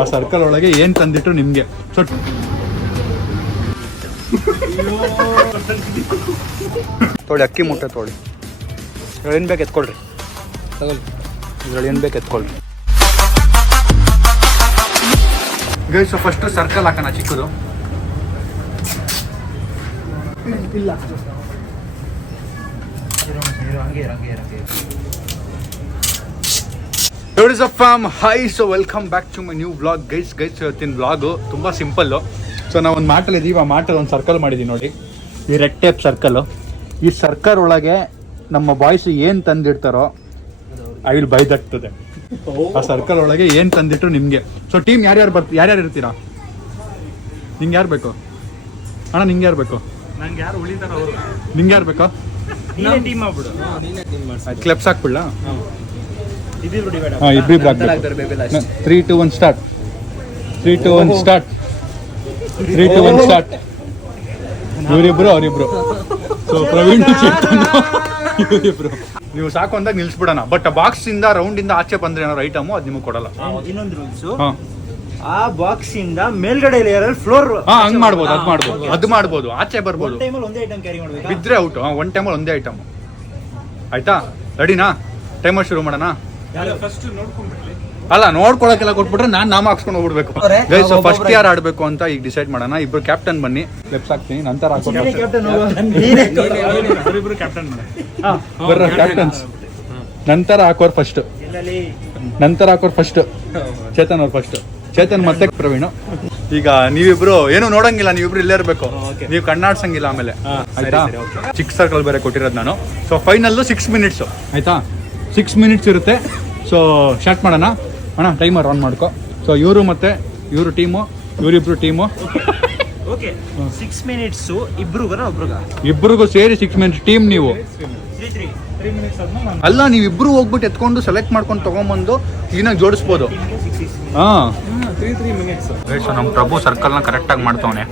ಆ ಸರ್ಕಲ್ ಒಳಗೆ ಏನ್ ತಂದಿಟ್ರು ನಿಮ್ಗೆ. ಸೊ ತೊಳಿ ಅಕ್ಕಿ ಮುಟ್ಟೆ ತೊಳಿ, ಏನ್ ಬೇಕು ಎತ್ಕೊಳ್ರಿ, ಇದ್ರಲ್ಲಿ ಏನ್ ಬೇಕು ಎತ್ಕೊಳ್ರಿ. ಗೈಸ್ ಫಸ್ಟ್ ಸರ್ಕಲ್ ಹಾಕೋಣ ಚಿಕ್ಕದು. ಇಲ್ಲ hi, so welcome back to my new vlog. Guys ಇವತ್ತಿನ ವ್ಲಾಗು ತುಂಬ ಸಿಂಪಲ್ಲು. ಸೊ ನಾವು ಒಂದು ಮಾಟಲ್ಲಿ ಇದೀವಿ, ಆ ಮಾಟಲ್ಲಿ ಒಂದು ಸರ್ಕಲ್ ಮಾಡಿದ್ದೀವಿ ನೋಡಿ, ಈ ರೆಡ್ ಟೇಪ್ ಸರ್ಕಲ್ಲು. ಈ ಸರ್ಕಲ್ ಒಳಗೆ ನಮ್ಮ ಬಾಯ್ಸ್ ಏನು ತಂದಿಡ್ತಾರೋ I will buy that to them. ಆ ಸರ್ಕಲ್ ಒಳಗೆ ಏನು ತಂದಿಟ್ರು ನಿಮಗೆ. ಸೊ ಟೀಮ್ ಯಾರ್ಯಾರು ಇರ್ತೀರಾ? ನಿಂಗೆ ಯಾರು ಬೇಕು ಅಣ್ಣ? ನಿಂಗೆ ಯಾರು ಬೇಕು? ನಂಗೆ ಯಾರು ಉಳಿತಾರ ಅವರು. ನಿಂಗೆ ಯಾರು ಬೇಕು? ಕ್ಲೆಪ್ಸ್ ಹಾಕ್ಬಿಡ್ಲ? ಹಾಂ, ಇಬ್ರಿಬ್ರು ಹಾಕ್ಬೇಕು. 3, 2, 1 ಸ್ಟಾರ್ಟ್. 3, 2, 1 ಸ್ಟಾರ್ಟ್. 3, 2, 1 ಸ್ಟಾರ್ಟ್. ಇವರಿಬ್ರು ಅವರಿಬ್ರು. ಸೊ ಪ್ರವೀಣ್ ಇವರಿಬ್ರು. ನೀವು ಸಾಕು ಅಂದಾಗ ನಿಲ್ಸ್ಬಿಡೋಣ. ಬಟ್ ಬಾಕ್ಸ್ ಇಂದ ರೌಂಡ್ ಇಂದ ಆಚೆ ಬಂದ್ರೆ ಏನಾದ್ರು ಐಟಮು ಅದು ನಿಮಗೆ ಕೊಡಲ್ಲ. ಇನ್ನೊಂದು ರೂಲ್ಸ್, ಆ ಬಾಕ್ಸ್ ಇಂದ ಮೇಲ್ಗಡೆ ಲೇಯರ್ ಫ್ಲೋರ್ ಹಂಗ್ ಮಾಡ್ಬೋದು, ಅದು ಮಾಡ್ಬೋದು, ಆಚೆ ಬರ್ಬೋದು. ಒಂದೇ ಐಟಮ್ ಕ್ಯಾರಿ ಮಾಡ್ಬೇಕು, ಬಿದ್ರೆ ಔಟ್. ಒನ್ ಟೈಮಲ್ಲಿ ಒಂದೇ ಐಟಮ್. ಆಯ್ತಾ? ರೆಡಿನಾ? ಟೈಮರ್ ಶುರು ಮಾಡೋಣ. ಅಲ್ಲ, ನೋಡ್ಕೊಳಕ್ಕೆಲ್ಲ ಕೊಟ್ಬಿಟ್ರೆ ನಾಮ ಹಾಕ್ಸ್ಕೊಂಡು ಹೋಗ್ಬಿಡ್ಬೇಕು. ಗೈಸ್ ಫಸ್ಟ್ ಯಾರು ಆಡ್ಬೇಕು ಅಂತ ಈಗ ಡಿಸೈಡ್ ಮಾಡೋಣ. ಇಬ್ರು ಕ್ಯಾಪ್ಟನ್ ಬನ್ನಿ, ಲೆಫ್ಟ್ ಹಾಕ್ತೀನಿ, ನಂತರ ಕ್ಯಾಪ್ಟನ್ಸ್ ನಂತರ ಹಾಕೋರ್ ಫಸ್ಟ್. ಚೇತನ್ ಅವ್ರು ಫಸ್ಟ್. ಚೇತನ್ ಮತ್ತೆ ಪ್ರವೀಣ್. ಈಗ ನೀವಿಬ್ರು ಏನು ನೋಡಂಗಿಲ್ಲ, ನೀವಿಬ್ರು ಇಲ್ಲೇ ಇರ್ಬೇಕು. ನೀವು ಕಣ್ಣಾಡ್ಸಂಗಿಲ್ಲ ಆಮೇಲೆ, ಆಯ್ತಾ? ಚಿಕ್ಕ ಸರ್ಕಲ್ ಬೇರೆ ಕೊಟ್ಟಿರೋದು ನಾನು. ಸೊ ಫೈನಲ್ 6 ಮಿನಿಟ್ಸ್, ಆಯ್ತಾ? 6 ಮಿನಿಟ್ಸ್ ಇರುತ್ತೆ. ಸೊ ಸ್ಟಾರ್ಟ್ ಮಾಡೋಣ. ಅಣ್ಣ ಟೈಮರ್ ಆನ್ ಮಾಡ್ಕೊ. ಸೊ ಇವರು ಮತ್ತೆ ಇವರು ಟೀಮು, ಇವರಿಬ್ರು ಟೀಮು. 6 ಮಿನಿಟ್ಸ್ ಇಬ್ರಿಗೂ ಸೇರಿ 6 ಮಿನಿಟ್ಸ್ ಟೀಮ್. ನೀವು ಅಲ್ಲ, ನೀವಿಬ್ರು ಹೋಗ್ಬಿಟ್ಟು ಎತ್ಕೊಂಡು ಸೆಲೆಕ್ಟ್ ಮಾಡ್ಕೊಂಡು ತಗೊಂಡ್ಬಂದು ಕ್ಲೀನಾಗಿ ಜೋಡಿಸ್ಬೋದು. ಹಾಂ, 3 ಮಿನಿಟ್ಸ್. ಸೊ ನಮ್ಮ ಪ್ರಭು ಸರ್ಕಲ್ನ ಕರೆಕ್ಟಾಗಿ ಮಾಡ್ತವನೆ.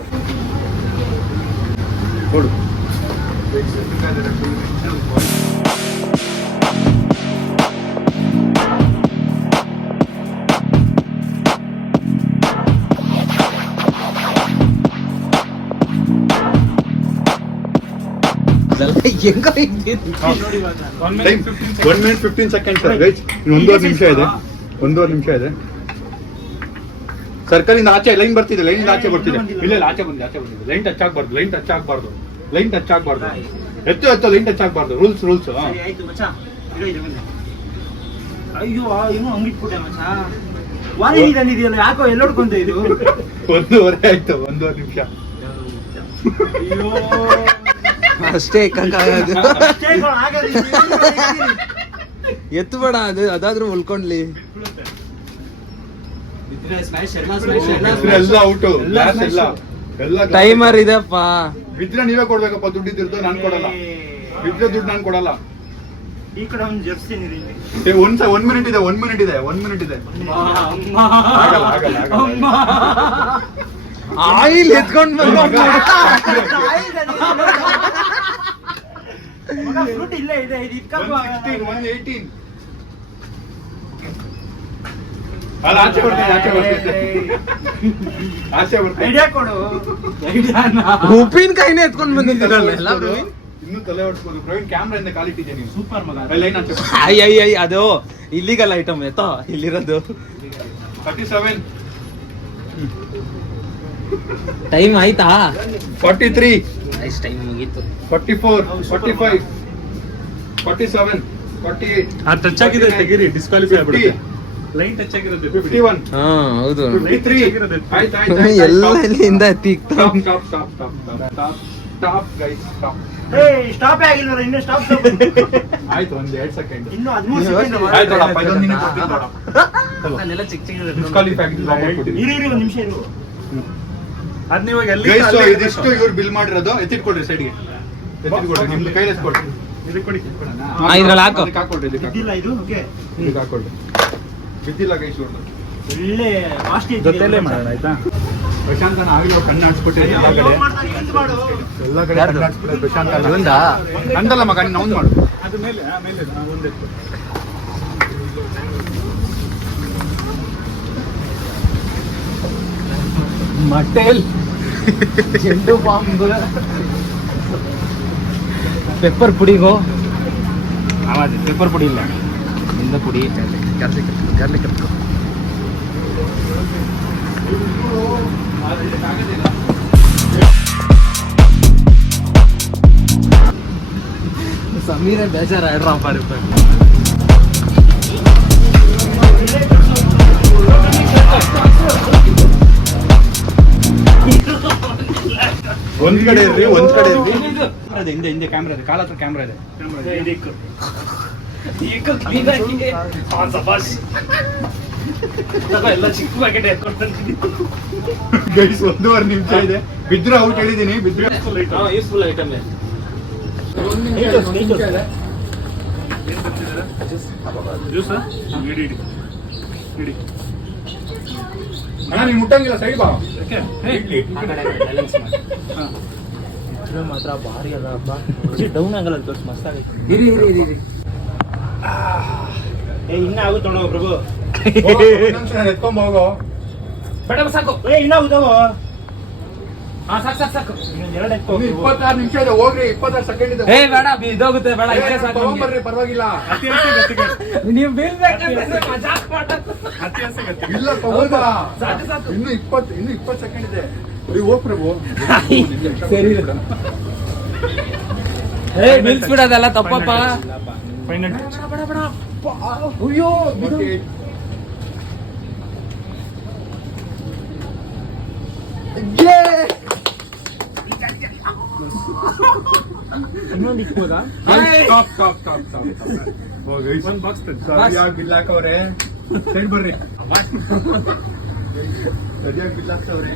One minute 15 seconds. ಒಂದೂವರೆ ನಿಮಿಷ ಇದೆ. ಸರ್ಕಲ್ ಇಂದ ಆಚೆ ಲೈನ್ ಬರ್ತಿದೆ, ಲೈನ್ ಆಚೆ ಬರ್ತಿದೆ. ಇಲ್ಲ ಆಚೆ ಬಂದಿದೆ. ಲೈನ್ ಟಚ್ ಆಗ್ಬಾರ್ದು. ಎತ್ತು ಲೈನ್ ಟಚ್ ಆಗ್ಬಾರ್ದು. ರೂಲ್ಸ್. ಅಯ್ಯೋ, ಏನು ಹಂಗಿಟ್ಬಿಟ್ಟೆ ಮಚ್ಚ. ತಂದಿದೆಯಲ್ಲ, ಯಾಕೋ ಎಲ್ಲೋಡ್ಕೊಂತ ಇದು. 1:15 ಆಯ್ತು. 1.5 ನಿಮಿಷ ಅಷ್ಟೇ ಎತ್ತು ಬೇಡ, ಅದಾದ್ರೂ ಉಳ್ಕೊಂಡ್ಲಿ. ಟೈಮರ್ ಇದೆಪ್ಪ. ಬಿದ್ರೆ ನೀವೇ ಕೊಡ್ಬೇಕಪ್ಪ. ದುಡ್ಡಿದ್ದು ನಾನು ಕೊಡಲ್ಲ. ಬಿದ್ರೆ ದುಡ್ಡು ನಾನು ಕೊಡಲ್ಲ. ಈ ಕಡೆ ಒಂದು ಜರ್ಸಿ ಒನ್ ಮಿನಿಟ್ ಇದೆ. ಆಯಿಲ್ ಎತ್ಕೊಂಡ್ ಬಂದ ಫ್ರೂಟ್ ಇಲ್ಲೇ ಇದೆ. 118. ಅಲ್ಲ, ಆಚೆ ಬರ್ತೀನಿ. ಐಡಿಯಾ ಕೊಡು. ಉಪ್ಪಿನಕಾಯಿನೇ ಎತ್ಕೊಂಡ್ ಬಂದಿದ್ದೀರಲ್ಲ. ಇನ್ನೂ ತಲೆ ಹೊಡ್ಸ್ಬೋದು. ಪ್ರವೀಣ್ ಕ್ಯಾಮ್ರಾದಿಂದ ಕಾಲಿಟ್ಟಿದ್ದೆ ನೀವು. ಸೂಪರ್ ಮಗ. ಅಯ್ಯ ಅದು ಇಲ್ಲಿಗಲ್ ಐಟಮ್ ಎತ್ತೋ ಇಲ್ಲಿರೋದು. 37. ಟೈಮ್ ಆಯ್ತಾ? 43. ಟೈಮ್ ಮುಗೀತು. 44, 45, 47, 48. ಟಚ್ ಆಗಿದೆ, ತೆಗೀರಿ, ಡಿಸ್ಕ್ವಾಲಿಫೈ ಆಗ್ಬಿಡುತ್ತೆ. ಲೈನ್ ಟಚ್ ಆಗಿರುತ್ತೆ. 51. ಹಾ ಹೌದು. 53. ಆಯ್ತು. ಎಲ್ಲ ಇಲ್ಲಿಂದ ಸ್ಟಾಪ್ ಗೈಸ್, ಸ್ಟಾಪ್. ಸ್ಟಾಪ್ ಆಗಿಲ್ವರ? ಇನ್ನು ಸ್ಟಾಪ್ ಆಯ್ತು. 1-2 ಸೆಕೆಂಡ್. ಇನ್ನು 13 ಸೆಕೆಂಡ್ ಆಯ್ತು. ಇದೊಂದು ನಿಮಿಷ ಕೊಡ್ತೀನಿ ನೋಡ. ನಾನೆಲ್ಲ ಚಿಕ್ಕ ಡಿಸ್ಕ್ವಾಲಿಫೈ ಆಗಿದೆ. ಒಂದು ನಿಮಿಷ ಇರು. ಅದ್ ನೀವು ಇದಿಷ್ಟು ಇವ್ರು ಬಿಲ್ ಮಾಡಿರೋದು. ಎತ್ತಿಟ್ಕೊಡ್ರಿ ಸೈಡ್ಗೆ. ಎತ್ತಿಟ್ಕೊಡ್ರಿ, ನಿಮ್ದು ಕೈಲಿ ಎತ್ಕೊಡ್ರಿ. ಇದಕ್ಕೆ ಕೊಡಿ. ಇದ್ರಲ್ಲಿ ಹಾಕೋ. ಹಾಕೊಡ್ರಿ. ಬಿದ್ದಿಲ್ಲ ಇದು. ಓಕೆ, ಇದಕ್ಕೆ ಹಾಕೊಡ್ರಿ. ಬಿದ್ದಿಲ್ಲ ಗೈಸ್. ಒಳ್ಳೆ ಕಾಸ್ಟ್ಲಿ ಜೊತೆಲೇ ಮಾಡೋಣ, ಆಯ್ತಾ? ಪ್ರಶಾಂತನ ಆಗಿರೋ ಕಣ್ಣು ಆಡ್ಸ್ಬಿಟ್ಟಿರಿ ಎಲ್ಲ ಕಡೆ. ಕಣ್ಣು ಆಡ್ಸ್ಬಿಟ್ಟಿರಿ ಪ್ರಶಾಂತ. ನಂದಲ್ಲ ಮಗ, ನೀನು ಅವ್ನು ಮಾಡು. ಅದು ಮೇಲೆ ಒಂದೇ ಮಟೇಲ್ ಚೆಂಡು ಬಾಂಬ್ ಪೆಪ್ಪರ್ ಪುಡಿಗೋ ಆವಾಜ್ ಪೆಪ್ಪರ್ ಪುಡಿ ಇಲ್ಲ ನಿಂದ ಪುಡಿ ಗಾರ್ಲಿಕ್ ಕತ್ಕೊ ಸಮೀರ ಬೇಜಾರ ಹೇಳ್ರಪ್ಪ ರೂಪಾಯಿ ಒಂದ್ ಕಡೆ ಇರ್ರಿ ಹಿಂದೆ ಹಿಂದೆ ಕ್ಯಾಮ್ರಾ ಇದೆ ಕಾಲ ಹತ್ರ ಕ್ಯಾಮ್ರಾ ಇದೆ ಎಲ್ಲ ಚಿಕ್ಕ ಪ್ಯಾಕೆಟ್ ಗೈಸ್ 1.5 ನಿಮಿಷ ಇದೆ ಬಿದ್ರೆ ಔಟ್ ಹೇಳಿದೀನಿ ಬಿದ್ರೆ ಯೂಸ್ಫುಲ್ ಐಟಮ್ ಅಣ್ಣ ನೀನ್ ಮುಟ್ಟಂಗಿಲ್ಲ ಸೈಡ್ ಬಾ ಮಾತ್ರ ಭಾರಿ ಅದ ಹಬ್ಬ ಡೌನ್ ಆಗಲ್ಲ ದೊಡ್ಡ ಮಸ್ತ್ ಆಗೈತೆ ಇನ್ನ ಆಗುತ್ತೆ ನೋಡೋ ಪ್ರಭು ಎತ್ಕೊಂಡ್ ಹೋಗೋ ಬೇಡ ಸಾಕು ಇನ್ನ ಉದವ ಸಾಕು ಇನ್ನೊಂದ್ ಎರಡು ಎತ್ಕೊ 26 ನಿಮಿಷ ಇದೆ ಹೋಗ್ರಿ 26 ಸೆಕೆಂಡ್ ಇದೆ ಬೇಡ ಇದೋಗುತ್ತೆ ಬೇಡ ಇದೇ ಸಾಕು ತಗೊಂಬರ್ರಿ ಪರವಾಗಿಲ್ಲ ನೀವು ಬೀಳ್ಬೇಕಂತ ಮಜಾಕ್ ಮಾಡೋದು ಇಲ್ಲ ತಗೋಬಾ ಸಾಕು ಇನ್ನು 20 ಸೆಕೆಂಡ್ ಇದೆ ನೀವು ಹೋಗ್ ಪ್ರಭು ಸರಿ ನಿಲ್ಸ್ಬಿಡೋದಲ್ಲ ತಪ್ಪಪ್ಪ ಅಯ್ಯೋ ಇನ್ನೊಂದು ಇಕ್ಬೋದಾ ಒಂದ್ ಬಾಕ್ಸ್ ಸರಿಯಾಗಿ ಬಿಲ್ ಹಾಕವ್ರೆ ಸೈಡ್ ಬರ್ರಿ ಸರಿಯಾಗಿ ಬಿಲ್ ಹಾಕ್ತವ್ರೆ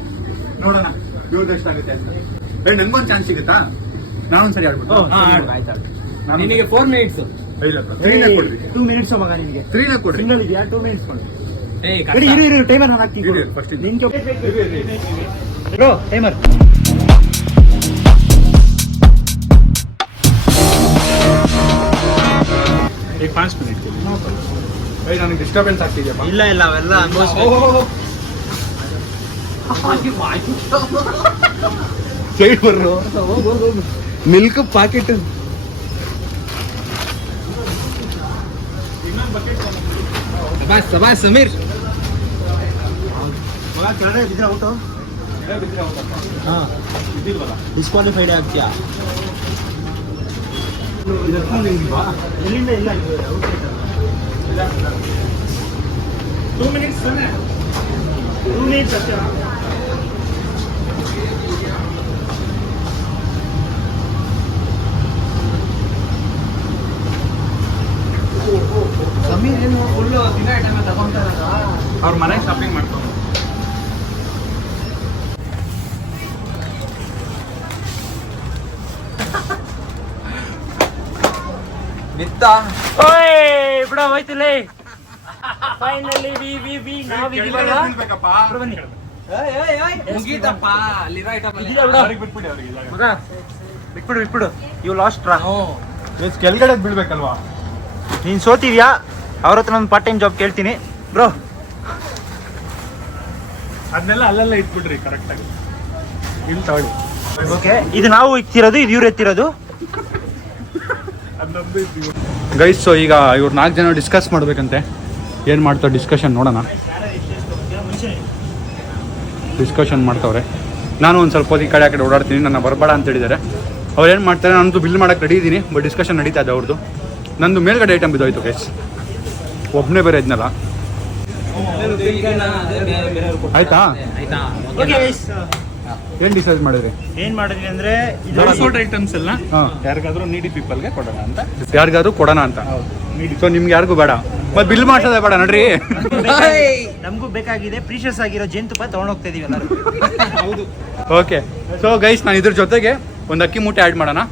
ನೋಡೋಣ ಇವ್ರದ್ದು ಎಷ್ಟಾಗುತ್ತೆ ಅಂತ ನನ್ಗೊಂದು ಚಾನ್ಸ್ ಸಿಗುತ್ತಾ ನಾನೊಂದ್ಸರಿ ಆಡ್ಬಿಟ್ಟು ನಿನಗೆ 4 ಮಿನಿಟ್ಸ್ ಇಲ್ಲ 3ನೇ ಕೊಡ್ರಿ 2 ಮಿನಿಟ್ಸ್ ಮಗ ನಿನ್ಗೆ 3ನೇ ಕೊಡ್ರಿ ಸಿಂಗಲ್ ಇದೆಯಾ 2 ಮಿನಿಟ್ಸ್ ಕೊಡು ಏಯ್ ಇರು ಟೈಮರ್ ನಾನು ಹಾಕ್ತೀನಿ ಇರಿ, first ಇದು. ನಿನ್ಗೆ ಬ್ರೋ ಟೈಮರ್ एक 5 मिनट के लिए भाई ನನಗೆ ಡಿಸ್ಟರ್ಬೆನ್ಸ್ ಆಗ್ತಿದೆಯಪ್ಪ ಇಲ್ಲ ಅವೆಲ್ಲ ಸೈಡ್ ಬರ್ರು ಮಿಲ್ಕ್ ಪಾಕೆಟ್ ಸಬಾಸ್ ಸಮೀರ್ ಮಗ ಕೆಳಗಡೆ ಬಿದ್ರೆ ಔಟು ಡಿಸ್ಕ್ವಾಲಿಫೈಡ್ ಆಗ್ತೀಯಾ ಎಲ್ಲಿಂದ ಇಲ್ಲ 2 ಮಿನಿಟ್ಸ್ 2 ಮಿನಿಟ್ಸ್ ಅಷ್ಟೇ ಸಮೀರ್ ಏನು ಫುಲ್ಲು ದಿನ ಐಟಮ್ ತಗೊಂತಾರ ಅವ್ರ ಮನೆಗೆ ಶಾಪಿಂಗ್ ಮಾಡ್ತಾರೆ ಬಿತ್ತ ಓಯ್ ಬಿಡ ಹೋಯ್ತಿಲ್ಲ ಫೈನಲಿ ವಿ ನಾವು ಇದೀವಲ್ಲ ಬನ್ನಿ ಮುಗೀತಪ್ಪ ಅಲ್ಲಿರೋ ಐಟಮ್ ಇದೀಯ ಬಿಡ ಮಗ ಬಿಟ್ಬಿಡು ಯು ಲಾಸ್ಟ್ ರಾ ಕೆಳಗಡೆ ಬೀಳ್ಬೇಕಲ್ವಾ ನೀನ್ ಸೋತಿದ್ಯಾ ಅವ್ರ ಹತ್ರ ಒಂದು ಪಾರ್ಟ್ ಟೈಮ್ ಜಾಬ್ ಕೇಳ್ತೀನಿ ಬ್ರೋ ಅದನ್ನೆಲ್ಲ ಅಲ್ಲೆಲ್ಲ ಇಟ್ಬಿಡ್ರಿ ಕರೆಕ್ಟಾಗಿ ಇಲ್ಲಿ ತಗೊಳ್ಳಿ ಓಕೆ ಇದು ನಾವು ಇಕ್ತಿರೋದು ಇದು ಇವ್ರು ಎತ್ತಿರೋದು ಗೈಸ್ ಸೊ ಈಗ ಇವ್ರು 4 ಜನ ಡಿಸ್ಕಸ್ ಮಾಡ್ಬೇಕಂತೆ ಏನು ಮಾಡ್ತಾರೆ ಡಿಸ್ಕಷನ್ ನೋಡೋಣ ಡಿಸ್ಕಷನ್ ಮಾಡ್ತವ್ರೆ ನಾನು ಒಂದು ಸ್ವಲ್ಪ ಹೊತ್ತು ಈ ಕಡೆ ಆ ಕಡೆ ಓಡಾಡ್ತೀನಿ ನನ್ನ ಬರಬೇಡ ಅಂತ ಹೇಳಿದ್ದಾರೆ ಅವ್ರು ಏನು ಮಾಡ್ತಾರೆ ನಂದು ಬಿಲ್ ಮಾಡೋಕ್ಕೆ ರೆಡಿ ಇದ್ದೀನಿ ಬಟ್ ಡಿಸ್ಕಷನ್ ನಡೀತಾ ಇದೆ ಅವ್ರದ್ದು ನಂದು ಮೇಲ್ಗಡೆ ಐಟಮ್ ಬಿದ್ದೋಯ್ತು ಗೈಸ್ ಒಬ್ಬನೇ ಬೇರೆ ಇದ್ನಲ್ಲ ಆಯ್ತಾ ಏನು ಡಿಸೈಡ್ ಮಾಡಿದ್ರಿ ಏನ್ ಮಾಡಿದ್ವಿ ಅಂದ್ರೆ ಐಟಮ್ಸ್ ಎಲ್ಲ ಹಾಂ ಯಾರಿಗಾದ್ರೂ ನೀಡಿ ಪೀಪಲ್ಗೆ ಕೊಡೋಣ ಅಂತ ಯಾರಿಗಾದ್ರೂ ಕೊಡೋಣ ಅಂತ ಸೊ ನಿಮ್ಗೆ ಯಾರಿಗೂ ಬೇಡ ಮತ್ತೆ ಬಿಲ್ ಮಾಡ್ಸೋದೇ ಬೇಡ ನಡ್ರಿ ನಮಗೂ ಬೇಕಾಗಿದೆ ಪ್ರೀಶಿಯಸ್ ಆಗಿರೋ ಜೇನುತುಪ್ಪ ತಗೊಂಡೋಗ್ತಾ ಇದೀವಿ ಎಲ್ಲರೂ ಹೌದು ಓಕೆ ಸೊ ಗೈಸ್ ನಾನು ಇದ್ರ ಜೊತೆಗೆ ಒಂದು ಅಕ್ಕಿ ಮೂಟೆ ಆ್ಯಡ್ ಮಾಡೋಣ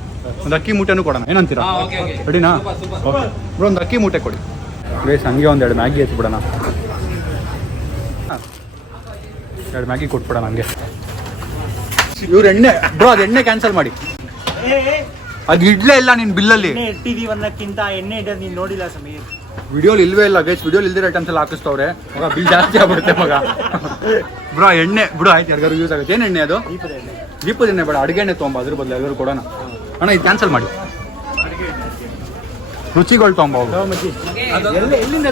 ಒಂದು ಅಕ್ಕಿ ಮೂಟೆನೂ ಕೊಡೋಣ ಏನಂತೀರಾ ರೆಡಿನಾ ಓಕೆ ಬ್ರೋ ಒಂದು ಅಕ್ಕಿ ಮೂಟೆ ಕೊಡಿ ಗೈಸ್ ಹಂಗೆ ಒಂದೆರಡು ಮ್ಯಾಗಿ ಎತ್ಬಿಡೋಣ 2 ಮ್ಯಾಗಿ ಕೊಟ್ಬಿಡೋಣ ಹಂಗೆ ಇವ್ರು ಎಣ್ಣೆ ಬ್ರೋ ಅದು ಎಣ್ಣೆ ಕ್ಯಾನ್ಸಲ್ ಮಾಡಿ ಅದು ಇಡ್ಲೇ ಇಲ್ಲ ನಿನ್ನ ಬಿಲ್ಲಲ್ಲಿ ಎಣ್ಣೆ ಇಟ್ಟಿದೀವಿ ಅನ್ನಕ್ಕಿಂತ ಎಣ್ಣೆ ಇಡೋದು ನೀನು ನೋಡಿಲ್ಲ ಸಮೀರ್ ವಿಡಿಯೋಲಿ ಇಲ್ವೇ ಇಲ್ಲ ಗೈಸ್, ವಿಡಿಯೋಲಿ ಇಲ್ದಿರೋ ಐಟಮ್ಸ್ ಎಲ್ಲ ಹಾಕಿಸ್ತವ್ರೆ ಮಗ, ಬಿಲ್ ಜಾಸ್ತಿ ಆಗ್ಬಿಡುತ್ತೆ ಮಗ. ಬ್ರೋ ಎಣ್ಣೆ ಬಿಡು ಆಯ್ತು, ಯಾರಿಗಾರು ಯೂಸ್ ಆಗುತ್ತೆ. ಏನು ಎಣ್ಣೆ ಅದು? ದೀಪದ ಎಣ್ಣೆ ಬೇಡ, ಅಡುಗೆ ಎಣ್ಣೆ ತೊಗೊಂಬ, ಅದ್ರ ಬದಲು ಎಲ್ಲರೂ ಕೊಡೋಣ. ಅಣ್ಣ ಇದು ಕ್ಯಾನ್ಸಲ್ ಮಾಡಿ, ರುಚಿಗಳು ತೊಗೊಂಬ. ಎಲ್ಲಿಂದ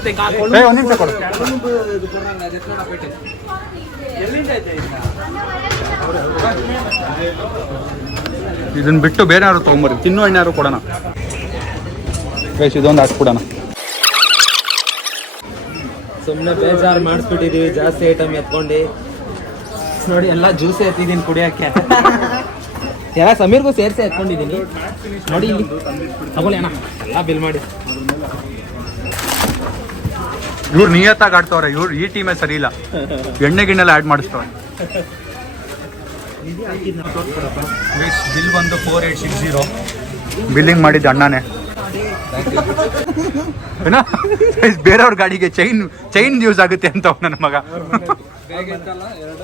ಒಂದು ನಿಮಿಷ ಕೊಡು. ಇದನ್ನ ಬಿಟ್ಟು ಬೇರೆ ಯಾರು ತೊಗೊಂಬರ್ರಿ, ತಿನ್ನೋ ಎಣ್ಣೆ ಯಾರು ಕೊಡೋಣ ಗೈಸ್. ಇದೊಂದು ಹಾಕ್ಬಿಡೋಣ. ಸುಮ್ಮನೆ ಬೇಜಾರು ಮಾಡಿಸ್ಬಿಟ್ಟಿದೀವಿ, ಜಾಸ್ತಿ ಐಟಮ್ ಎತ್ಕೊಂಡು ನೋಡಿ. ಎಲ್ಲ ಜ್ಯೂಸೇ ಎತ್ತಿದ್ದೀನಿ ಕುಡಿಯೋಕ್ಕೆ. ಎಲ್ಲ ಸಮೀರ್ಗೂ ಸೇರಿಸಿ ಎತ್ಕೊಂಡಿದ್ದೀನಿ ನೋಡಿ. ಇಲ್ಲಿ ತಗೊಳ್ಳಿ ಅಣ್ಣ, ಎಲ್ಲ ಬಿಲ್ ಮಾಡಿ. ಇವ್ರು ನಿಯತ್ತಾಗಿ ಆಡ್ತವ್ರೆ, ಇವ್ರು ಈ ಟೀಮೇ ಸರಿ ಇಲ್ಲ, ಎಣ್ಣೆ ಗಿಣ್ಣೆಲ್ಲ ಆ್ಯಡ್ ಮಾಡಿಸ್ತವ್ರೆ. ಬಿಲ್ ಬಂದು 4860. ಬಿಲ್ಲಿಂಗ್ ಮಾಡಿದ್ದು ಅಣ್ಣನೇ. ಏನೋ ಬೇರೆಯವ್ರ ಗಾಡಿಗೆ ಚೈನ್ ಯೂಸ್ ಆಗುತ್ತೆ ಅಂತ ನನ್ನ ಮಗ.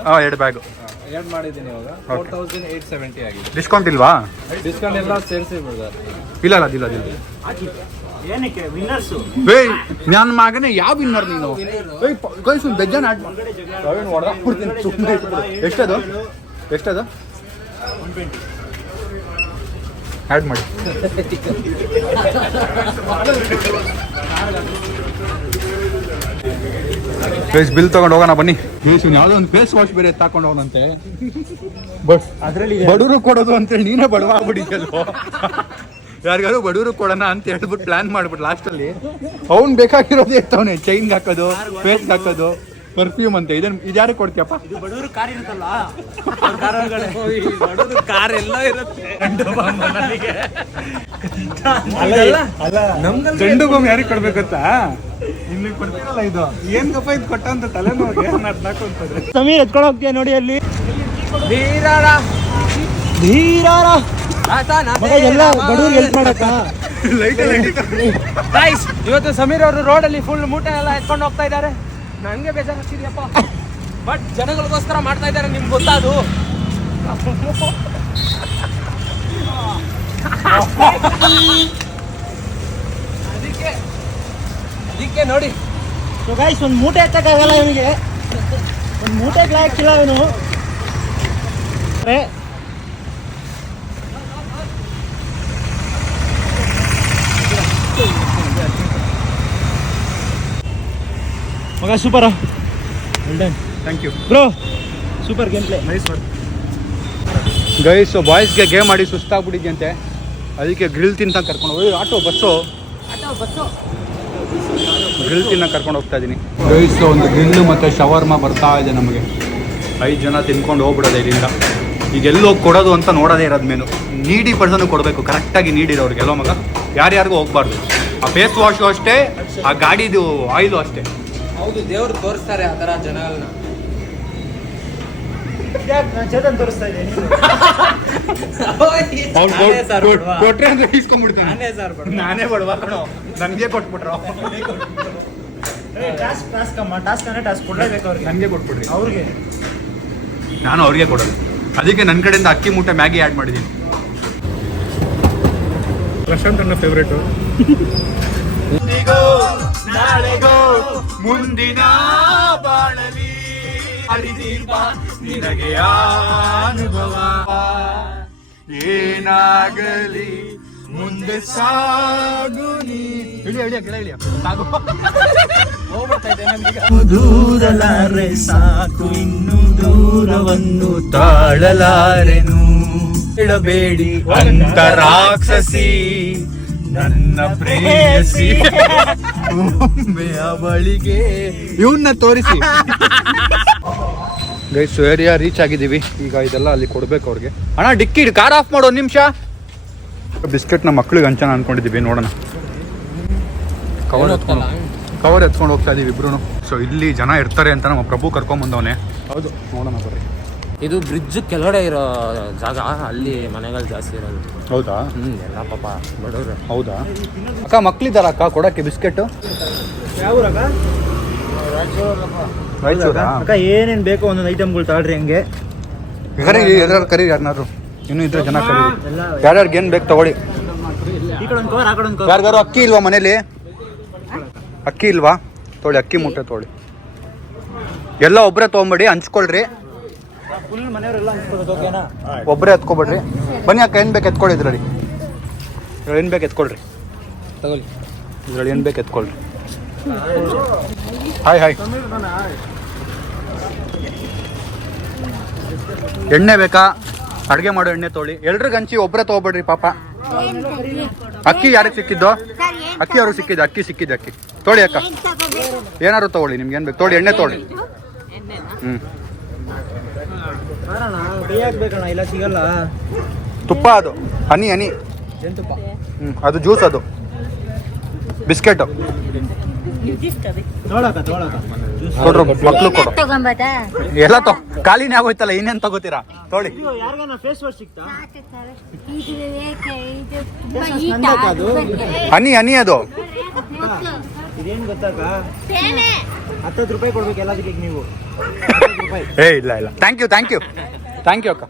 ಹಾಂ 2 ಬ್ಯಾಗು ಎರಡು ಮಾಡಿದ್ದೀನಿ ಇವಾಗ. 4870 ಆಗಿದೆ. ಡಿಸ್ಕೌಂಟ್ ಇಲ್ವಾ? ಡಿಸ್ಕೌಂಟ್ ಎಲ್ಲ ಸೇರಿಸಿ ಇಲ್ಲ ಇಲ್ಲ. ಏನಕ್ಕೆ ವಿನ್ನರ್ಸು? ಏಯ್ ನನ್ನ ಮಗನೇ, ಯಾವ ವಿನ್ನರ್ ನೀನು? ಗೈಸ್ ಒಂದು ಬೆಜ್ಜಾನ ಆ್ಯಡ್ ಮಾಡಿ. ಸುಮ್ಮನೆ ಎಷ್ಟದು? ಆ್ಯಡ್ ಮಾಡಿ. ಫೇಸ್ ಬಿಲ್ ತಗೊಂಡು ಹೋಗೋಣ ಬನ್ನಿ. ಯಾವುದೋ ಒಂದು ಫೇಸ್ ವಾಶ್ ಬೇರೆ ತಗೊಂಡು ಹೋಗೋಣಂತೆ. ಅದರಲ್ಲಿ ಬಡವರು ಕೊಡೋದು ಅಂತೇಳಿ ನೀನೇ ಬಡವ ಆಗ್ಬಿಟ್ಟಿದ್ದಲ್ವ. ಯಾರಿಗಾರು ಬಡವರು ಕೊಡೋಣ ಅಂತ ಹೇಳ್ಬಿಟ್ಟು ಪ್ಲಾನ್ ಮಾಡ್ಬಿಟ್ಟು ಲಾಸ್ಟಲ್ಲಿ ಅವ್ನು ಬೇಕಾಗಿರೋದೇ ಇರ್ತವನೆ. ಚೈನ್ಗೆ ಹಾಕೋದು, ಫೇಸ್ಗೆ ಹಾಕೋದು, ಪರ್ಫ್ಯೂಮ್ ಅಂತ. ಇದ್ಯಾರು ಕೊಡ್ತೀಯಪ್ಪ? ಇದು ಬಡವರು ಕಾರ್ ಇರುತ್ತಲ್ಲ, ಬಡವರು ಕಾರ್ ಎಲ್ಲ ಇರುತ್ತೆ. ಗಂಡು ಬಾಂಬ್ ಯಾರಿಗೆ ಕೊಡ್ಬೇಕಂತ ಇಲ್ಲಿ ಕೊಡ್ತೀರಲ್ಲ. ಇದು ಏನ್ ಗಪ್ಪ ಇದು ಕೊಟ್ಟ ಅಂತ ತಲೆನೋವಿಗೆ ನಾಕೊಂತದೆ. ಸಮೀರ್ ಎತ್ಕೊಂಡು ಹೋಗ್ತೀಯ ನೋಡಿ ಅಲ್ಲಿ. ಎಲ್ಲ ಬಡವ್ರಿಗೆ ಹೆಲ್ಪ್ ಮಾಡಕ್ಕ. ಇವತ್ತು ಸಮೀರ್ ಅವರು ರೋಡಲ್ಲಿ ಫುಲ್ ಮೂಟೆ ಎಲ್ಲ ಎತ್ಕೊಂಡು ಹೋಗ್ತಾ ಇದ್ದಾರೆ. ನನಗೆ ಬೇಜಾರಾಗ್ತಿದೆಯಪ್ಪ, ಬಟ್ ಜನಗಳಿಗೋಸ್ಕರ ಮಾಡ್ತಾ ಇದ್ದಾರೆ. ನಿಮ್ಗೆ ಗೊತ್ತಾದು. ಅದಕ್ಕೆ ನೋಡಿ ಗೈಸ್, ಒಂದು ಮೂಟೆ ಎತ್ತಕ್ಕಾಗಲ್ಲ ಇವನಿಗೆ, ಒಂದು ಮೂಟೆ ಹಾಕಿಲ್ಲ ಇವನು. ಮಗ super, thank you bro, super game play, nice. Guys ಬಾಯ್ಸ್ಗೆ ಗೇಮ್ ಆಡಿ ಸುಸ್ತಾಗ್ಬಿಟ್ಟಿದ್ಯಂತೆ, ಅದಕ್ಕೆ ಗ್ರಿಲ್ ತಿಂತ ಕರ್ಕೊಂಡು ಹೋಗಿ ಬಸ್ಸು ಗ್ರಿಲ್ ತಿನ್ನ ಕರ್ಕೊಂಡು ಹೋಗ್ತಾ ಇದ್ದೀನಿ. ಗೈಸ್ ಒಂದು ಗ್ರಿಲ್ಲು ಮತ್ತು ಶವರ್ಮ ಬರ್ತಾ ಇದೆ ನಮಗೆ. 5 ಜನ ತಿನ್ಕೊಂಡು ಹೋಗ್ಬಿಡೋದೆ ಇಲ್ಲಿಂದ. ಈಗ ಎಲ್ಲಿ ಹೋಗಿ ಕೊಡೋದು ಅಂತ ನೋಡೋದೇ ಇರೋದು ಮೇನು. ನೀಡಿ ಪರ್ಸನ್ಗೆ ಕೊಡಬೇಕು, ಕರೆಕ್ಟಾಗಿ ನೀಡಿರೋರಿಗೆ ಎಲ್ಲೋ ಮಗ, ಯಾರ್ಯಾರಿಗೂ ಹೋಗ್ಬಾರ್ದು. ಆ ಫೇಸ್ ವಾಶು ಅಷ್ಟೇ, ಆ ಗಾಡಿದು ಆಯಿಲು ಅಷ್ಟೇ. ಹೌದು, ದೇವ್ರು ತೋರಿಸ್ತಾರೆ ಆ ಥರ ಜನಗಳನ್ನ. ಚೇತನ್ ತೋರಿಸ್ತಾ ಇದ್ದೀನಿ. ಕೊಟ್ರೆ ಅಂದ್ರೆ ಇಸ್ಕೊಂಡ್ಬಿಡ್ತಾನೆ. ನಾನೇ ಬಡವ ಕಣೋ, ನನಗೆ ಕೊಟ್ಬಿಟ್ರು. ಟಾಸ್ಕ್ ಕೊಡಲೇಬೇಕು ಅವ್ರಿಗೆ. ನನಗೆ ಕೊಟ್ಬಿಡ್ರಿ. ಅವ್ರಿಗೆ ನಾನು ಅವ್ರಿಗೆ ಕೊಡೋದು. ಅದಕ್ಕೆ ನನ್ನ ಕಡೆಯಿಂದ ಅಕ್ಕಿ ಮೂಟೆ ಮ್ಯಾಗಿ ಆ್ಯಡ್ ಮಾಡಿದ್ದೀನಿ. ಪ್ರಶಾಂತ್ ನನ್ನ ಫೇವ್ರೇಟು. ಮುಂದಿನ ಬಾಳಲಿ ನಿನಗೆ ಅನುಭವ ಏನಾಗಲಿ ಮುಂದೆ ಸಾಗು ನೀ. ದೂರಲಾರೆ ಸಾಕು, ಇನ್ನು ದೂರವನ್ನು ತಾಳಲಾರೆನು. ಇಡಬೇಡಿ ಅಂತ ರಾಕ್ಷಸಿ ನನ್ನ ಪ್ರೇಯಸಿ, ಒಮ್ಮೆ ಅವಳಿಗೆ ಇವನ್ನ ತೋರಿಸಿ. ಗೈಸ್ ಏರಿಯಾ ರೀಚ್ ಆಗಿದ್ದೀವಿ. ಈಗ ಇದೆಲ್ಲ ಅಲ್ಲಿ ಕೊಡ್ಬೇಕು ಅವ್ರಿಗೆ. ಅಣ್ಣ ಡಿಕ್ಕಿ ಕಾರ್ ಆಫ್ ಮಾಡೋ 1 ನಿಮಿಷ. ಬಿಸ್ಕೆಟ್ನ ಮಕ್ಳಿಗೆ ಹಂಚನ ಅನ್ಕೊಂಡಿದ್ದೀವಿ, ನೋಡೋಣ. ಕವರ್ ಎತ್ಕೊಂಡು ಹೋಗ್ತಾ ಇದೀವಿ ಇಬ್ರು. ಸೊ ಇಲ್ಲಿ ಜನ ಇರ್ತಾರೆ ಅಂತ ನಮ್ಮ ಪ್ರಭು ಕರ್ಕೊಂಬಂದವನೇ. ಹೌದು, ನೋಡೋಣ ಬರ್ರಿ. ಇದು ಬ್ರಿಡ್ಜ್ ಕೆಳಗಡೆ ಇರೋ ಜಾಗ, ಅಲ್ಲಿ ಮನೆಗಳು ಜಾಸ್ತಿ ಇರೋದು. ಹೌದಾ? ಎಲ್ಲ ಪಾಪ ಬಡವ್ರು. ಹೌದಾ ಅಕ್ಕ? ಮಕ್ಳಿದಾರ ಅಕ್ಕ ಕೊಡಕ್ಕೆ ಬಿಸ್ಕೆಟ್? ಯಾವ ರಾಯಚೂರಾ? ಅಕ್ಕ ಏನೇನು ಬೇಕೋ ಒಂದೊಂದು ಐಟಮ್ಗಳು ತಗೊಳ್ರಿ. ಹಂಗೆ ಎಲ್ಲರೂ ಕರೀರಿ, ಯಾರನ್ನಾರು ಇನ್ನೂ ಇದ್ರೆ ಜನ ಕರೀರಿ. ಯಾರ್ಯಾರಿಗೆ ಏನು ಬೇಕು ತಗೊಳ್ಳಿ. ಈ ಕಡೆ ಒಂದು ಕವರ್, ಆ ಕಡೆ ಒಂದು ಕವರ್. ಯಾರಿಗಾರು ಅಕ್ಕಿ ಇಲ್ವಾ ಮನೇಲಿ? ಅಕ್ಕಿ ಇಲ್ವಾ ತೊಳಿ, ಅಕ್ಕಿ ಮೂಟೆ ತೊಳಿ. ಎಲ್ಲ ಒಬ್ಬರೇ ತೊಗೊಂಬೇಡಿ, ಹಂಚ್ಕೊಳ್ರಿ. ಫುಲ್ ಮನೆಯವರೆಲ್ಲ ಹಂಚ್ಕೊಳ್ಬೇಕು, ಓಕೆನಾ? ಒಬ್ಬರೇ ಎತ್ಕೊಬೇಡ್ರಿ. ಬನ್ನಿ ಅಕ್ಕ, ಏನು ಬೇಕು ಎತ್ಕೊಳ್ಳಿ. ಇದ್ರಲ್ಲಿ ಏನು ಬೇಕು ಎತ್ಕೊಳ್ರಿ. ತಗೊಳ್ಳಿ. ಇದ್ರಲ್ಲಿ ಏನು ಬೇಕು ಎತ್ಕೊಳ್ರಿ. Hi hi. ಎಣ್ಣೆ ಬೇಕಾ? ಅಡುಗೆ ಮಾಡೋ ಎಣ್ಣೆ ತೊಗೊಳ್ಳಿ. ಎಲ್ರಿಗೂ ಹಂಚಿ, ಒಬ್ಬರೇ ತೊಗೊಬೇಡ್ರಿ ಪಾಪ. ಅಕ್ಕಿ ಯಾರಿಗೆ ಸಿಕ್ಕಿದ್ದು? ಅಕ್ಕಿ ಅವ್ರಿಗೆ ಸಿಕ್ಕಿದ್ದು. ಅಕ್ಕಿ ಸಿಕ್ಕಿದ್ದು. ಅಕ್ಕಿ ತೊಗೊಳ್ಳಿ ಅಕ್ಕ. ಏನಾದ್ರು ತೊಗೊಳ್ಳಿ, ನಿಮ್ಗೆ ಏನು ಬೇಕು ತೊಗೊಳ್ಳಿ. ಎಣ್ಣೆ ತೊಗೊಳ್ಳಿ. ಕೈ ಹಾಕ್ಬೇಕಣ್ಣ, ಇಲ್ಲ ಸಿಗಲ್ಲ. ತುಪ್ಪ ಅದು, ಹನಿ ಹನಿ. ಜೇನುತುಪ್ಪ. ಅದು ಜ್ಯೂಸ್, ಅದು ಬಿಸ್ಕೆಟ್. ಕೊಡ್ರು ಮಕ್ಳು ಕೊಡು. ಎಲ್ಲ ಖಾಲಿನೇ ಆಗೋಯ್ತಲ್ಲ, ಇನ್ನೇನು ತಗೋತೀರಾ? ತೊಗೊಳ್ಳಿ. ಯಾರಿಗಾನ ಫೇಸ್ ವಾಶ್ ಸಿಗ್ತಾ? ಹನಿ ಹನಿ ಅದು. ಇದೇನು ಗೊತ್ತಾಗ 10 ರೂಪಾಯಿ ಕೊಡ್ಬೇಕು ಎಲ್ಲದಕ್ಕೆ ನೀವು. ಏ ಇಲ್ಲ ಇಲ್ಲ, thank you thank you thank you ಅಕ್ಕ.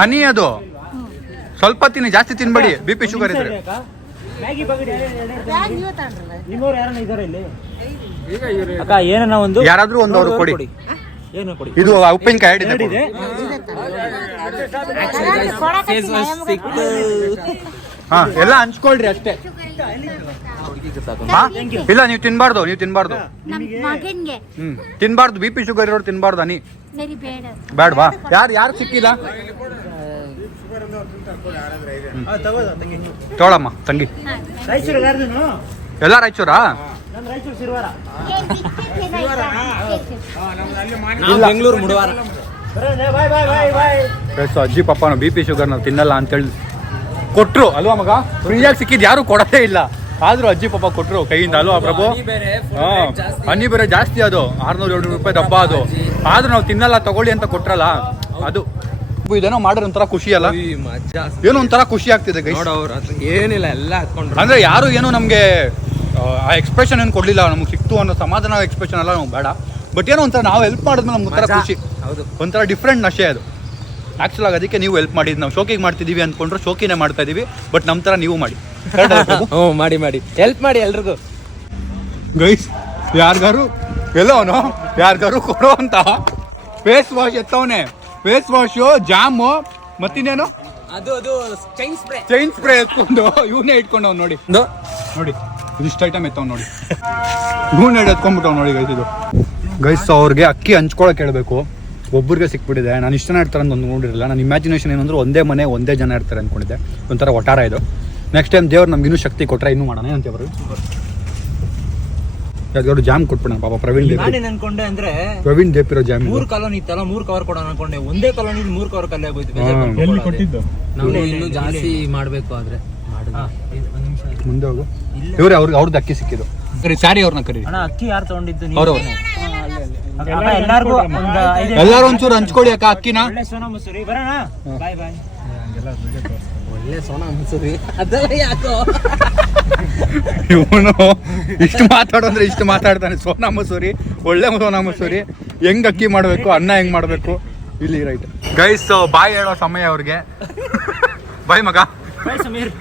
ಹನಿ ಅದು ಸ್ವಲ್ಪ ತಿನ್ನಿ, ಜಾಸ್ತಿ ತಿನ್ಬೇಡಿ. ಬಿ ಪಿ ಶುಗರ್ ಇದ್ರೆ. ಮ್ಯಾಗಿ ಬಗೆಟ್ ನಿಮ್ಮವ್ರು ಯಾರನ್ನ ಇದ್ದಾರೆ ಇಲ್ಲಿ? ಅಕ್ಕ ಏನನ್ನ ಒಂದು ಯಾರಾದ್ರೂ ಒಂದು ಅವ್ರು ಕೊಡಿ. ಏನು ಕೊಡಿ? ಇದು ಉಪ್ಪಿನಕಾಯಿ ಹೇಳಿದೆ. ಹಾ, ಎಲ್ಲ ಹಂಚ್ಕೊಳ್ರಿ ಅಷ್ಟೇ. ಇಲ್ಲ, ನೀವು ತಿನ್ಬಾರ್ದು, ತಿನ್ಬಾರ್ದು. ಬಿ ಪಿ ಶುಗರ್ ಇರೋರು ತಿನ್ಬಾರ್ದು ಹನಿ. ಬೇಡವಾ? ಯಾರು ಸಿಕ್ಕಿಲ್ಲ? ತೋಳಮ್ಮ ತಂಗಿ. ರಾಯಚೂರು ಯಾರ್ದು? ಎಲ್ಲ ರಾಯಚೂರಾ? ನಮ್ಮ ರಾಯಚೂರು ಸಿರ್ವಾರ. ಬೆಂಗಳೂರು ಮುಡವಾರ. ಅಜ್ಜಿ ಪಾಪ ಬಿ ಪಿ ಶುಗರ್ ನಾವು ತಿನ್ನಲ್ಲ ಅಂತೇಳಿ ಕೊಟ್ರು ಅಲ್ವಾ ಮಗ? ಫ್ರೀಯಾಗಿ ಸಿಕ್ಕಿದ್ ಯಾರು ಕೊಡೋದೇ ಇಲ್ಲ, ಆದ್ರೂ ಅಜ್ಜಿ ಪಾಪ ಕೊಟ್ರು ಕೈಯಿಂದ ಅಲ್ವಾ ಪ್ರಭು? ಹನಿ ಬೇರೆ ಜಾಸ್ತಿ, ಅದು 600-700 ರೂಪಾಯಿ ಡಬ್ಬ ಅದು. ಆದ್ರೂ ನಾವು ತಿನ್ನಲ್ಲ, ತಗೊಳ್ಳಿ ಅಂತ ಕೊಟ್ರಲ್ಲ ಅದು. ಇದೇನೋ ಮಾಡಿದ್ರೆ ಒಂಥರ ಖುಷಿ ಅಲ್ಲ? ಏನೋ ಒಂಥರ ಖುಷಿ ಆಗ್ತಿದೆ ಗೈಸ್. ಏನಿಲ್ಲ, ಎಲ್ಲ ಹಾಕೊಂಡ್ರು. ಅಂದ್ರೆ ಯಾರು ಏನು ನಮ್ಗೆ ಆ ಎಕ್ಸ್ಪ್ರೆಷನ್ ಏನು ಕೊಡ್ಲಿಲ್ಲ. ನಮ್ಗೆ ಸಿಕ್ತು ಅನ್ನೋ ಸಮಾಧಾನ ಎಕ್ಸ್ಪ್ರೆಷನ್ ಎಲ್ಲ ನಮ್ಗೆ ಬೇಡ. ಬಟ್ ಏನೋ ಒಂಥರ ನಾವು ಹೆಲ್ಪ್ ಮಾಡಿದ್ಮೇಲೆ ನಮ್ಗೆ ಒಂಥರ ಖುಷಿ. ಹೌದು, ಒಂಥರ ಡಿಫ್ರೆಂಟ್ ನಶೆ ಅದು ಆಕ್ಚುಲ್ ಆಗಿ. ಅದಕ್ಕೆ ನೀವು ಹೆಲ್ಪ್ ಮಾಡಿದ್ದು. ನಾವು ಶೋಕಿಗೆ ಮಾಡ್ತಿದೀವಿ ಅಂದ್ಕೊಂಡ್ರು ಶೋಕಿನೇ ಮಾಡ್ತಾ ಇದೀವಿ. ಬಟ್ ನಮ್ಮ ಥರ ನೀವು ಮಾಡಿ. ಮಾಡಿ ಹೆಲ್ಪ್ ಮಾಡಿ ಎಲ್ರಿಗೂ ಗೈಸ್. ಯಾರಿಗಾರು ಎಲ್ಲವನು ಯಾರಿಗಾರು ಕೊಡೋ ಅಂತ ಫೇಸ್ ವಾಶ್ ಎತ್ತವನೆ. ಫೇಸ್ ವಾಶು, ಜಾಮು, ಮತ್ತಿನ್ನೇನು ಅದು ಚೈನ್ ಸ್ಪ್ರೇ ಎತ್ಕೊಂಡು ಇವನೇ ಇಟ್ಕೊಂಡವ್ ನೋಡಿ. ನೋಡಿ ಇದಿಷ್ಟು ಐಟಮ್ ಎತ್ತವ್ ನೋಡಿ. ಇವನೇ ಎತ್ಕೊಂಡ್ಬಿಟ್ಟವ್ ನೋಡಿ ಗೈಸ್. ಇದು ಗೈಸ್ ಅವ್ರಿಗೆ ಅಕ್ಕಿ ಹಂಚ್ಕೊಳಕ್ ಹೇಳ್ಬೇಕು. ಒಬ್ಬರಿಗೆ ಸಿಕ್ಬಿಟ್ಟಿದೆ. ನಾನು ಇಷ್ಟು ಜನ ಇರ್ತಾರೆ ಅಂತ ಒಂದು ನೋಡಿರಲಿಲ್ಲ. ನನ್ನ ಇಮ್ಯಾಜಿನೇಷನ್ ಏನಂದ್ರೆ ಒಂದೇ ಮನೆ ಒಂದೇ ಜನ ಇರ್ತಾರೆ ಅಂದ್ಕೊಂಡಿದ್ದೆ. ಒಂಥರ ಒಟ್ಟಾರ ಇದು. ನೆಕ್ಸ್ಟ್ ಟೈಮ್ ದೇವ್ರು ನಮ್ಗೆ ಇನ್ನೂ ಶಕ್ತಿ ಕೊಟ್ಟರೆ ಇನ್ನೂ ಮಾಡೋಣ ಅಂತ ಅವರು. ಯಾವ್ದಾದ್ರು ಜಾಮ್ ಕೊಟ್ಬಿಡೋಣ ಪಾಪ ಪ್ರವೀಣ್ ದೇಪಿ. ನಾನೇನು ಅನ್ಕೊಂಡೆ ಅಂದ್ರೆ ಪ್ರವೀಣ್ ದೇಪಿರೋ ಜಾಮ್ 3 ಕಾಲೋನಿ ಇತ್ತಲ್ಲ, 3 ಕವರ್ ಕೊಡೋಣ ಅನ್ಕೊಂಡೆ. ಒಂದೇ ಕಾಲೋನಿ 3 ಕವರ್ ಕಲ್ಲೆ ಆಗೋಯ್ತು. ಎಲ್ಲಿ ಕೊಟ್ಟಿದ್ದು? ನಾವು ಇನ್ನೂ ಜಾಸ್ತಿ ಮಾಡಬೇಕು. ಆದ್ರೆ ಮುಂದೆ ಹೋಗು. ಇವ್ರೆ ಅವ್ರದ್ದು ಅಕ್ಕಿ ಸಿಕ್ಕಿದ್ದು. ಸರಿ, ಸ್ಯಾರಿ ಅವ್ರನ್ನ ಕರೀರಿ. ಅಣ್ಣ ಅಕ್ಕಿ ಯಾರು ತಗೊಂಡಿದ್ದು? ಅವ್ರವ್ರು ಎಲ್ಲಾರ್ಗು ಎಲ್ಲಾರು ಒಂಚೂರು ಹಂಚ್ಕೊಳ್ಳಿ ಅಕ್ಕ ಅಕ್ಕಿನ. ಒಳ್ಳೆ ಸೋನಾ ಮಸೂರಿ. ಬರೋಣ, ಬಾಯ್ ಬಾಯ್. ಒಳ್ಳೆ ಸೋನಾ ಮಸೂರಿ ಅದೆಲ್ಲ ಯಾಕೋ ಇವನು ಇಷ್ಟು ಮಾತಾಡೋದ್ರೆ ಇಷ್ಟು ಮಾತಾಡ್ತಾನೆ. ಸೋನಾ ಮಸೂರಿ, ಒಳ್ಳೆ ಸೋನಾ ಮಸೂರಿ. ಹೆಂಗ್ ಅಕ್ಕಿ ಮಾಡ್ಬೇಕು, ಅನ್ನ ಹೆಂಗ್ ಮಾಡ್ಬೇಕು. ಇಲ್ಲಿ ರೈಟ್ ಗೈಸ್. ಬಾಯ್ ಹೇಳೋ ಸಮಯ ಅವ್ರಿಗೆ. ಬಾಯ್ ಮಗ. Bye Sameer.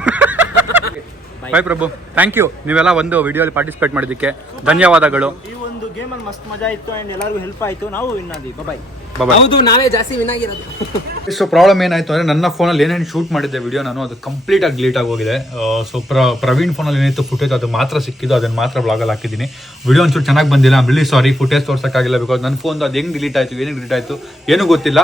Bye Prabhu. Thank you. ನೀವೆಲ್ಲ ಒಂದು ವಿಡಿಯೋಲಿ ಪಾರ್ಟಿಸಿಪೇಟ್ ಮಾಡಿದ್ದಕ್ಕೆ ಧನ್ಯವಾದಗಳು. ಈ ಒಂದು ಗೇಮಲ್ಲಿ ಮಸ್ತ್ ಮಜಾ ಇತ್ತು ಅಂಡ್ ಎಲ್ಲರಿಗೂ ಹೆಲ್ಪ್ ಆಯ್ತು. ನಾವು ವಿನ್ ಆದ್ವಿ. ಬಾಯ್. ಹೌದು, ನಾವೇ ಜಾಸ್ತಿ ವಿನ್ ಆಗಿರೋದು. ಸೊ ಪ್ರಾಬ್ಲಮ್ ಏನಾಯ್ತು ಅಂದ್ರೆ ನನ್ನ ಫೋನಲ್ಲಿ ಏನೇನು ಶೂಟ್ ಮಾಡಿದ್ದೆ ವಿಡಿಯೋ ನಾನು, ಅದು ಕಂಪ್ಲೀಟ್ ಆಗಿ ಡಿಲೀಟ್ ಆಗಿ ಹೋಗಿದೆ. ಸೊ ಪ್ರವೀಣ್ ಫೋನಲ್ಲಿ ಏನಾಯ್ತು ಫುಟೇಜ್ ಅದು ಮಾತ್ರ ಸಿಕ್ಕಿದ್ದು, ಅದನ್ನು ಮಾತ್ರ ಬ್ಲಾಗಲ್ಲಿ ಹಾಕಿದ್ದೀನಿ. ವಿಡಿಯೋ ಒಂಚೂರು ಚೆನ್ನಾಗಿ ಬಂದಿಲ್ಲ. I am really sorry. Footage ತೋರ್ಸೋಕ್ಕಾಗಿಲ್ಲ ಬಿಕಾಸ್ ನನ್ನ ಫೋನ್ ಅದು ಹೆಂಗೆ ಡಿಲೀಟ್ ಆಯಿತು, ಏನೇನು ಡಿಲೀಟ್ ಆಯಿತು ಏನೂ ಗೊತ್ತಿಲ್ಲ.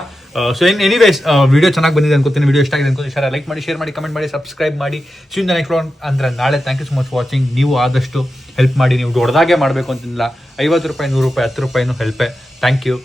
ಸೊ ಎನಿವೇಸ್ ವಿಡಿಯೋ ಚೆನ್ನಾಗಿ ಬಂದಿದೆ ಅನ್ಕೋತೀನಿ. ವಿಡಿಯೋ ಇಷ್ಟ ಆಗಿದೆ ಅನ್ಕೋತೀನಿ. ಇಷ್ಟ ಲೈಕ್ ಮಾಡಿ, ಶೇರ್ ಮಾಡಿ, ಕಮೆಂಟ್ ಮಾಡಿ, ಸಬ್ಸ್ಕ್ರೈಬ್ ಮಾಡಿ. ಸಿನ್ ದ ನೆಕ್ಸ್ಟ್ ಅಂದ್ರೆ ನಾಳೆ. Thank you so much watching. ನೀವು ಆದಷ್ಟು ಹೆಲ್ಪ್ ಮಾಡಿ. ನೀವು ದೊಡ್ಡದಾಗೆ ಮಾಡಬೇಕು ಅಂತಿಲ್ಲ. 50 ರೂಪಾಯಿ, 100 ರೂಪಾಯಿ, 10 ರೂಪಾಯಿನೂ ಹೆಲ್ಪೇ. Thank you.